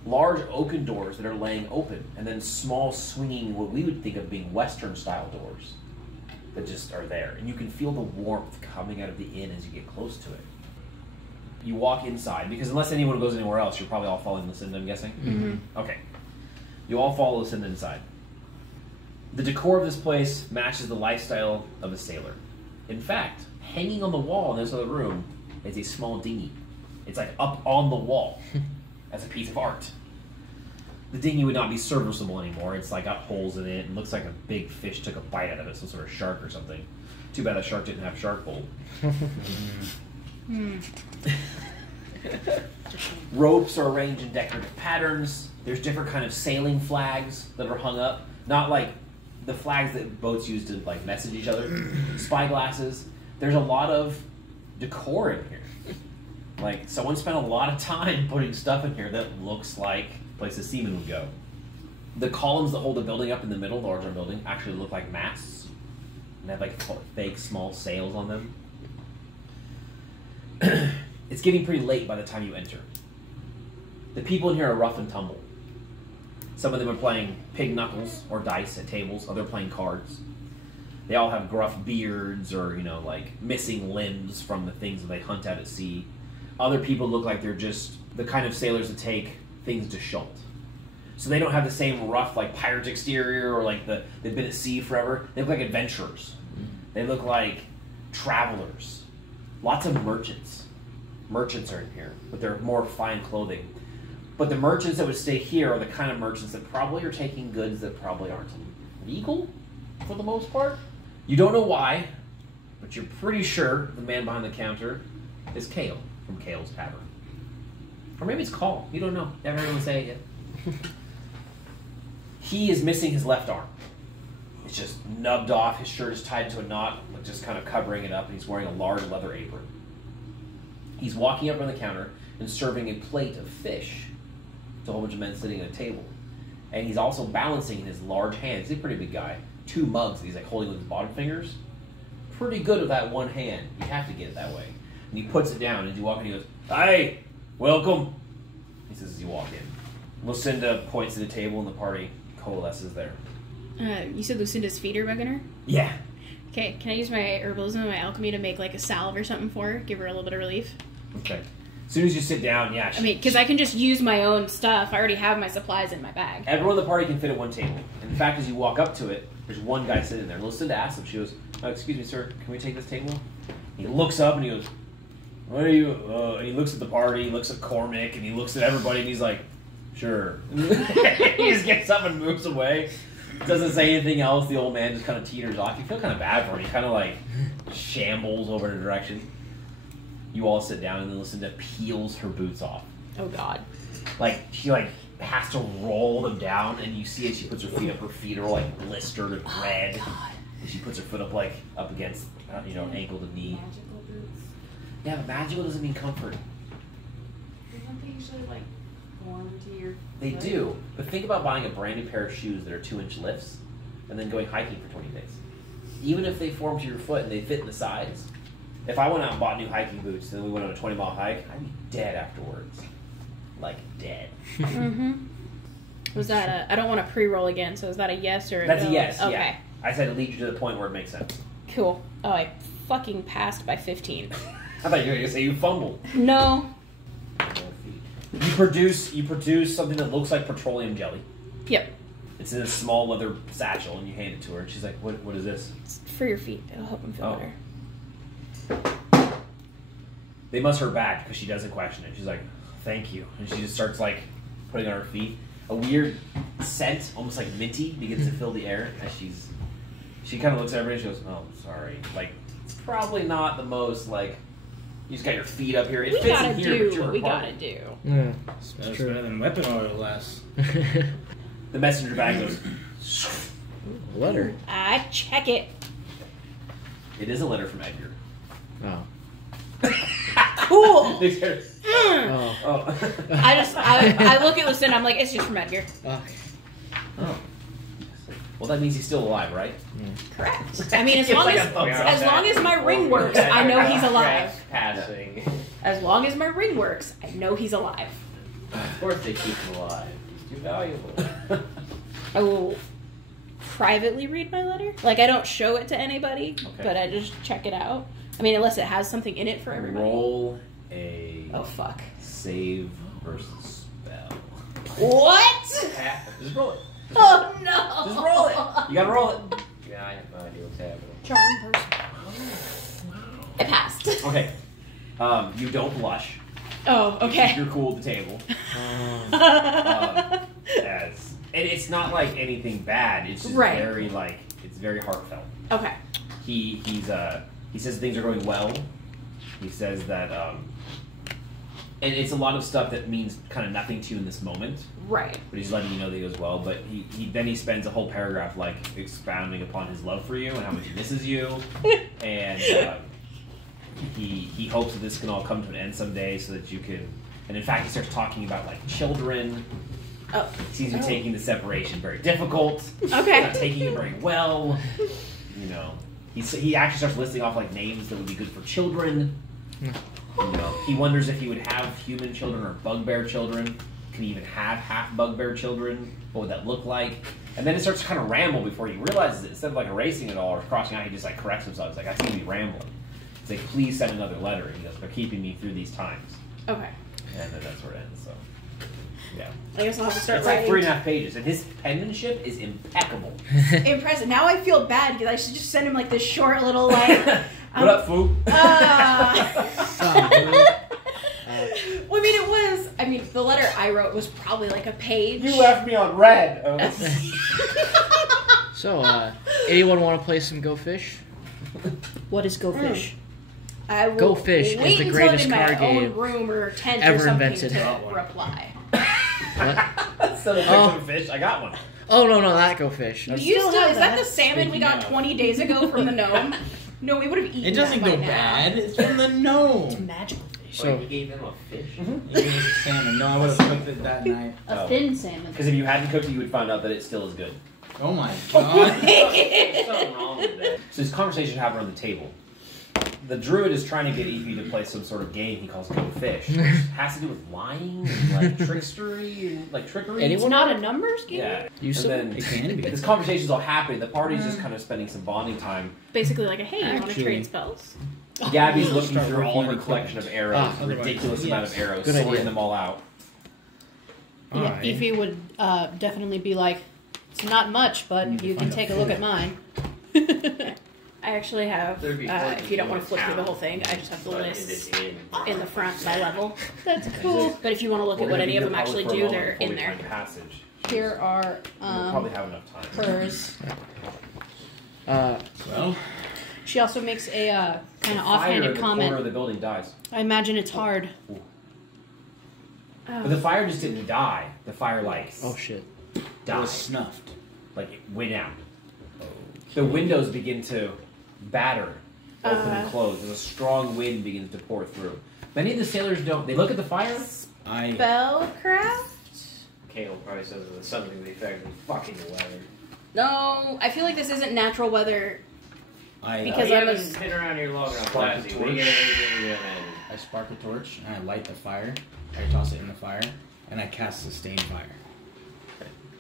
Large oaken doors that are laying open, and then small swinging, what we would think of being Western-style doors that just are there. And you can feel the warmth coming out of the inn as you get close to it. You walk inside, because unless anyone goes anywhere else, you're probably all following Lucinda, I'm guessing? Mm-hmm. Okay. You all follow Lucinda inside. The decor of this place matches the lifestyle of a sailor. In fact, hanging on the wall in this other room is a small dinghy. It's like up on the wall as a piece of art. The dinghy would not be serviceable anymore. It's like got holes in it and looks like a big fish took a bite out of it, some sort of shark or something. Too bad the shark didn't have shark bolt. Ropes are arranged in decorative patterns. There's different kind of sailing flags that are hung up. Not like the flags that boats use to like message each other. Spyglasses. There's a lot of decor in here. Like, someone spent a lot of time putting stuff in here that looks like a place a seaman would go. The columns that hold the building up in the middle, the larger building, actually look like masts. And they have like fake small sails on them. It's getting pretty late by the time you enter. The people in here are rough and tumble. Some of them are playing pig knuckles or dice at tables. Others are playing cards. They all have gruff beards or, like missing limbs from the things that they hunt out at sea. Other people look like they're just the kind of sailors that take things to Schult. So they don't have the same rough, like, pirate exterior or, like, they've been at sea forever. They look like adventurers. They look like travelers. Lots of merchants. Merchants are in here, but they're more fine clothing. But the merchants that would stay here are the kind of merchants that probably are taking goods that probably aren't legal, for the most part. You don't know why, but you're pretty sure the man behind the counter is Kale from Kale's Tavern. Or maybe it's Call. You don't know. Never heard anyone say it yet. He is missing his left arm. It's just nubbed off. His shirt is tied to a knot, just kind of covering it up, and he's wearing a large leather apron. He's walking up on the counter and serving a plate of fish to a whole bunch of men sitting at a table. And he's also balancing in his large hands. He's a pretty big guy. 2 mugs that he's like holding with his bottom fingers. Pretty good with that one hand. You have to get it that way. And he puts it down, and as you walk in, he goes, "Hi, welcome," he says as you walk in. Lucinda points to the table, and the party coalesces there. You said Lucinda's feet are bugging her? Yeah. Okay, can I use my herbalism and my alchemy to make like a salve or something for her? Give her a little bit of relief? Okay. As soon as you sit down, yeah. Because I can just use my own stuff. I already have my supplies in my bag. Everyone in the party can fit at one table. In fact, as you walk up to it, there's one guy sitting there. Lucinda asks him, she goes, "Excuse me, sir, can we take this table?" He looks up and he goes, "What are you?" And he looks at the party, he looks at Cormac, and he looks at everybody, and he's like, "Sure." He just gets up and moves away. Doesn't say anything else. The old man just kind of teeters off. You feel kind of bad for him. He kind of like shambles over in a direction. You all sit down, and then Lucinda peels her boots off. Oh, God. Like, she has to roll them down, and you see as she puts her feet up, her feet are like blistered and red. Oh, God. And she puts her foot up against, ankle to knee. Magical boots. Yeah, but magical doesn't mean comfort. Don't they usually form to your They foot? do. But think about buying a brand new pair of shoes that are 2-inch lifts, and then going hiking for 20 days. Even if they form to your foot and they fit in the size, if I went out and bought new hiking boots and then we went on a 20-mile hike, I'd be dead afterwards. Like, dead. Mm-hmm. Was that I don't want to pre-roll again, so is that a yes or a That's no? a yes, Okay. yeah. I said it leads you to the point where it makes sense. Cool. Oh, I fucking passed by 15. I thought you were going to say you fumbled. No. You produce something that looks like petroleum jelly. Yep. It's in a small leather satchel, and you hand it to her, and she's like, what is this? It's for your feet. It'll help them feel Oh. better. They must hurt bad because she doesn't question it. She's like, "Thank you," and she just starts putting on her feet. A weird scent, almost like minty, begins to fill the air as she kind of looks at everybody and she goes, "Oh, sorry." It's probably not the most you just got your feet up here. It We fits gotta in here, but do you're what we apart. gotta do. Yeah, That's better than weapon oil lasts. The messenger bag goes. Letter. I check it. It is a letter from Edgar. Oh. Cool. Oh. Oh. I look at Lucinda. I'm like, it's just from Edgar. Okay. Oh. Well, that means he's still alive, right? Correct. I mean, as It's long like as a thumbs up. long as my ring works, I know he's alive. Passing. As long as my ring works, I know he's alive. Of course they keep him alive. He's too valuable. I will privately read my letter. I don't show it to anybody, Okay. but I just check it out. I mean, unless it has something in it for everybody. Roll a Oh, fuck. save versus spell. What? Just roll it. Oh, no. Just roll it. You gotta roll it. Yeah, I have no idea what's happening. Charm person. I passed. Okay. You don't blush. Oh, You okay. keep your cool at the table. And it's not like anything bad. It's just Right. very it's very heartfelt. Okay. He says things are going well. He says that and it's a lot of stuff that means kind of nothing to you in this moment. Right. But he's letting you know that he goes well. But he spends a whole paragraph expounding upon his love for you and how much he misses you, and he hopes that this can all come to an end someday so that you can. And in fact, he starts talking about children. Oh. He seems to be taking the separation very difficult. Okay. Not taking it very well. He actually starts listing off names that would be good for children. He wonders if he would have human children or bugbear children. Can he even have half bugbear children? What would that look like? And then it starts to kind of ramble before he realizes it. Instead of like erasing it all or crossing out, he just like corrects himself. He's like, I seem to be rambling. He's like, please send another letter. And he goes, they're keeping me through these times. Okay. And then that's where it ends. So, yeah. I guess I'll have to start It's like writing. 3.5 pages, and his penmanship is impeccable. Impressive. Now I feel bad because I should just send him like this short little like. What up, fool? Well, I mean, it was. I mean, the letter I wrote was probably like a page. You left me on red. So, anyone want to play some Go Fish? What is Go Fish? I will Go Fish wait is the until greatest I'm in card my own game room or tent ever or something invented. to reply. What? So the Oh. fish, I got one. Oh, no, that Go Fish. Do you still? Is that the salmon we Speaking got of. 20 days ago from the gnome? No, we would have eaten. It doesn't that go by now. bad. It's from the gnome. Magical fish. So- Wait, you gave them a fish? It was salmon. No, I would have cooked it that night. A thin salmon. Because if you hadn't cooked it, you would find out that it still is good. Oh my god. There's something wrong with that. So this conversation happened around the table. The druid is trying to get Evie to play some sort of game he calls Go Fish, which has to do with lying and like trickstery and like trickery. It's not a numbers game. Yeah. You And said then it can be. this conversation's all happening. The party's just kind of spending some bonding time. Basically, like a hey, you want to Actually- trade spells? Gabby's looking Start through all working her on collection of arrows, Ah, a ridiculous amount of arrows, Good sorting idea. them all out. Yeah, Alright. Ify would definitely be like, it's not much, but Need to you can find a take a look fool. at mine. I actually have, There'd be if you don't want to flip through the whole thing, I just have the But lists it's in the front by level. That's cool. But if you want to look We're at what gonna any be of in them the actually public do, for a they're moment before in we there. find passage. Here are We'll probably have enough time. hers. Well, She also makes a kind of The fire offhanded in the corner of comment. the building dies. I imagine it's hard. But the fire just didn't die. The fire like Oh, shit. it died. was snuffed. Like it went out. The windows begin to batter, open and close, as a strong wind begins to pour through. Many of the sailors don't. They look at the fire. I Spellcraft? Kale probably says it's something to the effect of fucking weather. No, I feel like this isn't natural weather. I Because you I haven't was- been around here long enough, Spark Lassie. the We get torch. anything you imagine. I spark a torch and I light the fire. I toss it in the fire and I cast sustained fire.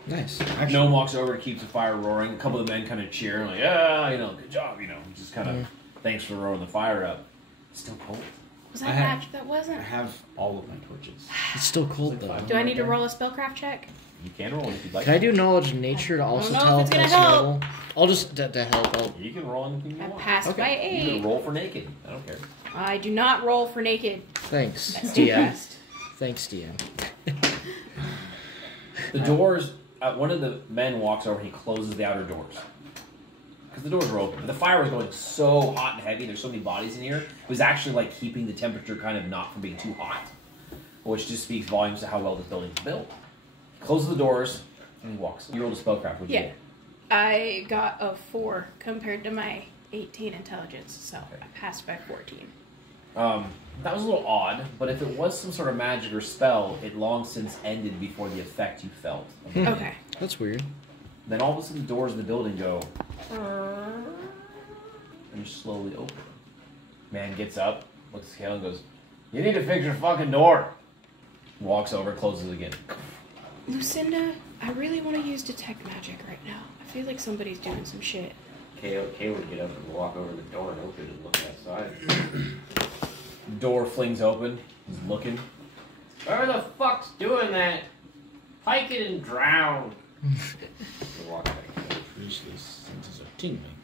Nice. Actually, Gnome walks over, keeps the fire roaring. A couple of the men kind of cheer, like, yeah, good job, just kind of thanks for roaring the fire up. It's still cold. Was I that have- magic? That I wasn't. have all of my torches. It's still cold, though. Do I need to roll a spellcraft check? You can roll if you'd like. Can I do knowledge in nature to also know if tell it's if gonna that's help. level? I'll just to help. You can roll anything you I want. passed by You can 8. roll for naked. I don't care. I do not roll for naked. Thanks, That's DM. fast. Thanks, DM. The doors. One of the men walks over and he closes the outer doors because the doors were open. But the fire was going so hot and heavy. There's so many bodies in here. It was actually like keeping the temperature kind of not from being too hot, which just speaks volumes to how well this building's built. He closes the doors and he walks. You rolled a spellcraft. What'd you Yeah. I got a 4 compared to my 18 intelligence, so I passed by 14. roll? That was a little odd, but if it was some sort of magic or spell, it long since ended before the effect you felt. Okay. That's weird. Then all of a sudden, the doors of the building go and slowly open. Man gets up, looks at Kale and goes, "You need to fix your fucking door." Walks over, closes it again. Lucinda, I really want to use detect magic right now. I feel like somebody's doing some shit. Kale would get up and walk over to the door and open it and look outside. Door flings open. He's looking. Whoever the fuck's doing that, pike it and drown. He'll walk back. Priestly senses are tingling.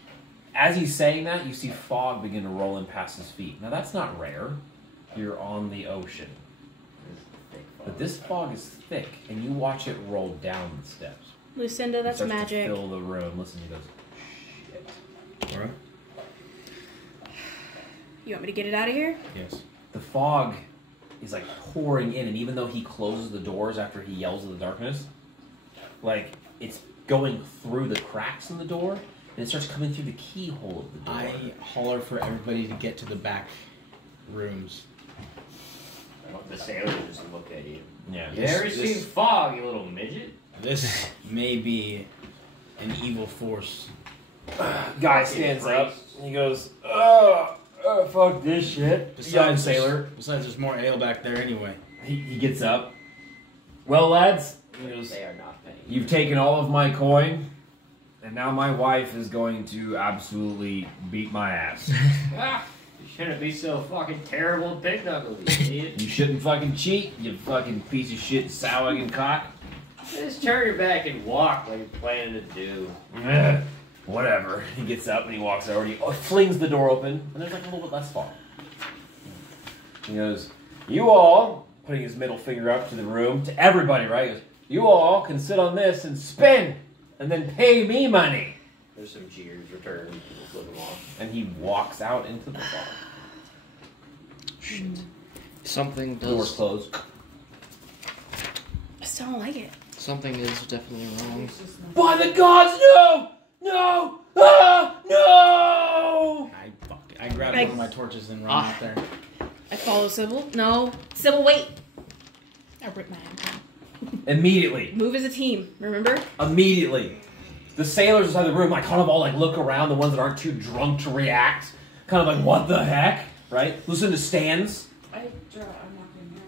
As he's saying that, you see fog begin to roll in past his feet. Now that's not rare. You're on the ocean. But this fog is thick, and you watch it roll down the steps. Lucinda, that's It starts magic. to fill the room. Listen, he goes, "Shit." Alright? You want me to get it out of here? Yes. The fog is like pouring in, and even though he closes the doors after he yells at the darkness, like it's going through the cracks in the door, and it starts coming through the keyhole of the door. I holler for everybody to get to the back rooms. The sailor just looked at you. Yeah. You ever seen fog, you little midget? This may be an evil force. Guy stands up, and he goes, "Oh, fuck this shit." Young sailor. Besides, there's more ale back there anyway. He gets up. Well, lads, he goes, They are not paying. you've taken all of my coin, and now my wife is going to absolutely beat my ass. Ah, you shouldn't be so fucking terrible and big knuckles, you idiot. You shouldn't fucking cheat, you fucking piece of shit sow-egg cock. Just turn your back and walk like you're planning to do. Whatever. He gets up and he walks over and he flings the door open, and there's like a little bit less fog. He goes, you all, putting his middle finger up to the room, to everybody, right? He goes, you all can sit on this and spin, and then pay me money. There's some jeers returned. Flip them off. And he walks out into the fog. Shit. Something Doors does. closed. I still don't like it. Something is definitely wrong. By the gods, no! No! Ah! No! I grabbed one of my torches and run out there. I follow Sybil. No. Sybil, wait. I ripped my hand. Immediately. Move as a team, remember? Immediately. The sailors inside the room, like, kind of all, like, look around, the ones that aren't too drunk to react. Kind of like, what the heck? Right? Listen to Stans. I'm knocking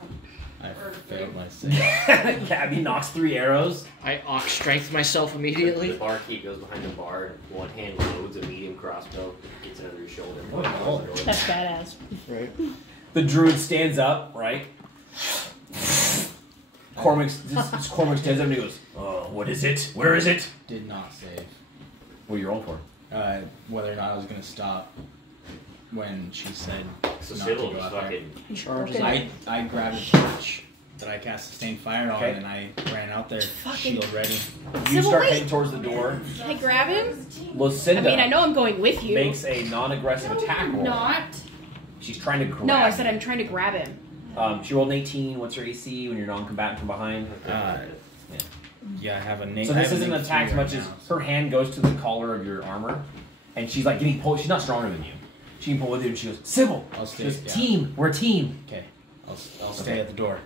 down. I failed my save. Gabby knocks 3 arrows. I ox strength myself The immediately. barkeep goes behind the bar, and one hand loads a medium crossbow, gets it under his shoulder. That's badass. Right. The druid stands up, right? Cormac stands up and he goes, what is it? Where is it? Did not save. What are you rolling for? Whether or not I was going to stop when she said So not Sybil to go just out there. fucking Charges. Okay. I grabbed a torch that I cast sustained fire on, Okay. and I ran out there, Fucking- shield ready. You Sybil, start wait. heading towards the door. Can I grab him? Lucinda I mean, I know I'm going with you. makes a non-aggressive attack roll. Not. She's trying to grab No, I said you. I'm trying to grab him. She rolled an 18. What's her AC when you're non-combatant from behind? Yeah, I have a So this isn't an attack as much as her hand goes to the collar of your armor, and she's like getting pulled. She's not stronger than you. She can pull with you, and she goes, Sybil. I'll She stay. goes, Yeah. team. We're a team. Okay, I'll stay at the door.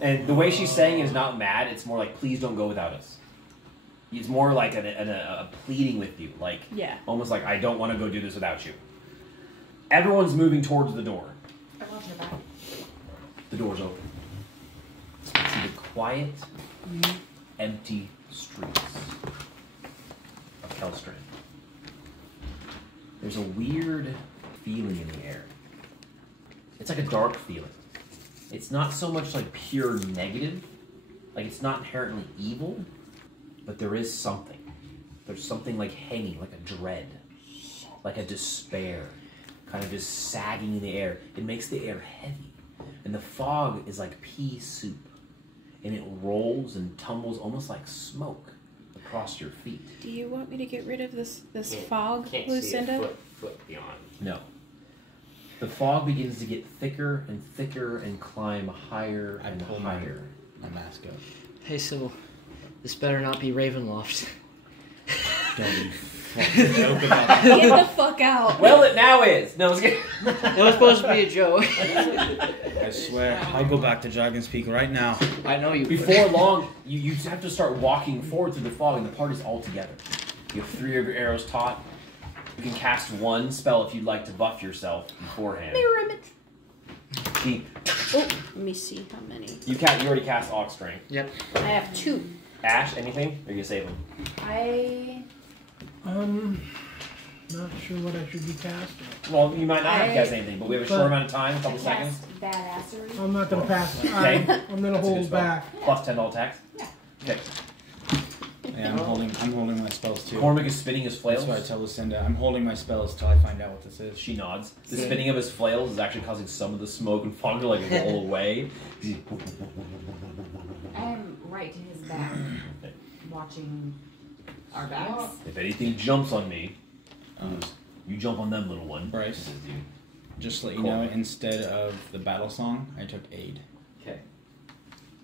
And the way she's saying it is not mad. It's more like, please don't go without us. It's more like a pleading with you, like Yeah. almost like I don't want to go do this without you. Everyone's moving towards the door. I want your back. The door's open. You see the quiet, empty streets of Kalstrand. There's a weird feeling in the air. It's like a dark feeling. It's not so much like pure negative, like it's not inherently evil, but there is something. There's something like hanging, like a dread, like a despair, kind of just sagging in the air. It makes the air heavy. And the fog is like pea soup. And it rolls and tumbles almost like smoke across your feet. Do you want me to get rid of this Can't- fog, can't Lucinda? see a foot beyond. No. The fog begins to get thicker and climb higher I and pull higher. my mask up. Hey, Sybil. This better not be Ravenloft. Don't you fucking joke about that. Get the fuck out. Well, it now is. No, I was kidding. It was supposed to be a joke. I swear, I'll go back to Joggins Peak right now. I know you. Before long, you have to start walking forward through the fog, and the party's all together. You have 3 of your arrows taut. You can cast 1 spell if you'd like to buff yourself beforehand. Mirror image. You, Oh, let me see how many. you already cast Ox Strength. Yep. I have 2. Ash, anything? Or are you gonna save them? Not sure what I should be casting. Well, you might not have to I- cast anything, but we have a short But- amount of time, a couple seconds. Badassery. I'm not gonna pass. Okay. I'm That's a gonna good hold spell. back. Plus 10 all attacks. Yeah. Okay. Yeah, I'm holding my spells too. Cormac is spinning his flails. That's why I tell Lucinda, I'm holding my spells till I find out what this is. She nods. The Yeah. spinning of his flails is actually causing some of the smoke and fog to like roll away. I'm right to his back, watching our backs. If anything jumps on me, you jump on them, little one. Bryce, just to let you Cool. know, instead of the battle song, I took aid. Okay.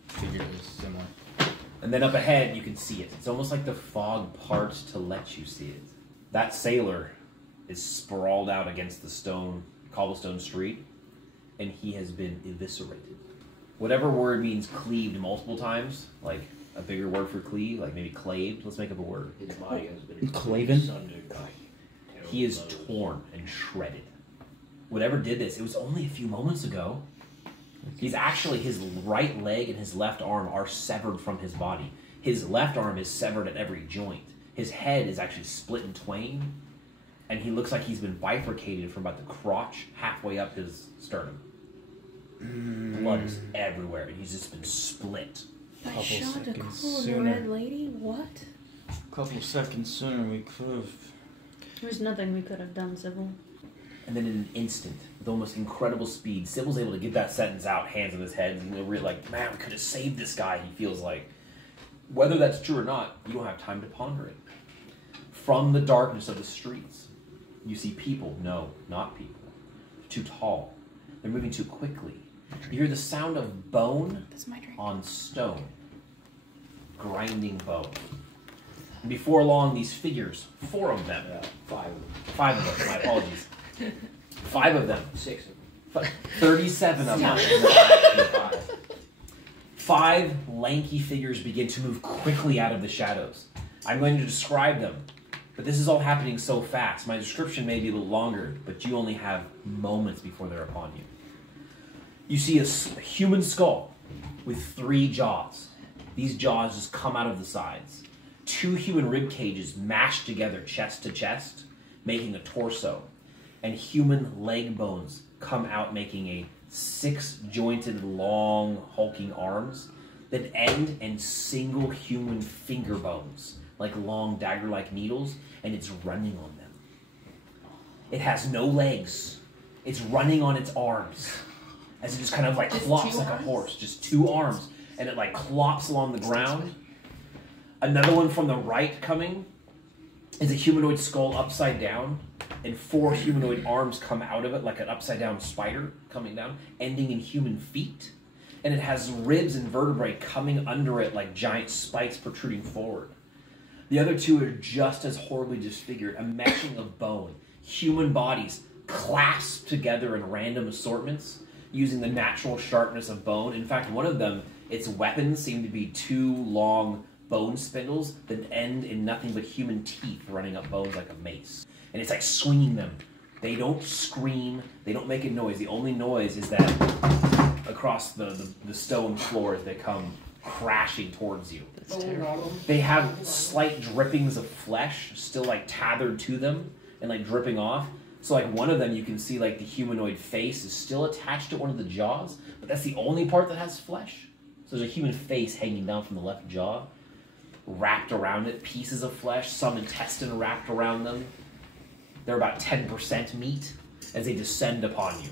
Figured it was similar. And then up ahead, you can see it. It's almost like the fog parts to let you see it. That sailor is sprawled out against the cobblestone street, and he has been eviscerated. Whatever word means cleaved multiple times, like a bigger word for cleave, like maybe claved. Let's make up a word. His body has been Claven? sundered by He is torn and shredded. Whatever did this, it was only a few moments ago. He's actually, his right leg and his left arm are severed from his body. His left arm is severed at every joint. His head is actually split in twain, and he looks like he's been bifurcated from about the crotch halfway up his sternum. Blood is everywhere, and he's just been split. I shot a seconds cool sooner. red lady? What? A couple seconds sooner, we could have. There's nothing we could have done, Sybil. And then in an instant, with almost incredible speed, Sybil's able to get that sentence out, hands on his head, and they're really like, man, we could have saved this guy, he feels like. Whether that's true or not, you don't have time to ponder it. From the darkness of the streets, you see people. No, not people. Too tall. They're moving too quickly. You hear the sound of bone That's my drink. on stone. Grinding bone. And before long, these figures, 4 of them. 5 of them, my apologies. 5 of them. 6 of them. 37 of them. 5 lanky figures begin to move quickly out of the shadows. I'm going to describe them, but this is all happening so fast. My description may be a little longer, but you only have moments before they're upon you. You see a human skull with 3 jaws. These jaws just come out of the sides. 2 human rib cages mashed together chest to chest, making a torso. And human leg bones come out, making a 6-jointed, long, hulking arms that end in single human finger bones, like long dagger-like needles, and it's running on them. It has no legs. It's running on its arms, as it just kind of like clops like a horse. Just 2 arms, and it like clops along the ground. Another one from the right coming is a humanoid skull upside down, and 4 humanoid arms come out of it like an upside-down spider coming down, ending in human feet. And it has ribs and vertebrae coming under it like giant spikes protruding forward. The other 2 are just as horribly disfigured, a meshing of bone. Human bodies clasped together in random assortments using the natural sharpness of bone. In fact, one of them, its weapons seem to be 2 long bone spindles that end in nothing but human teeth running up bones like a mace. And it's like swinging them. They don't scream. They don't make a noise. The only noise is that across the stone floor as they come crashing towards you. That's terrible. They have slight drippings of flesh still like tethered to them and like dripping off. So like one of them you can see like the humanoid face is still attached to one of the jaws, but that's the only part that has flesh. So there's a human face hanging down from the left jaw, wrapped around it, pieces of flesh, some intestine wrapped around them. They're about 10% meat as they descend upon you.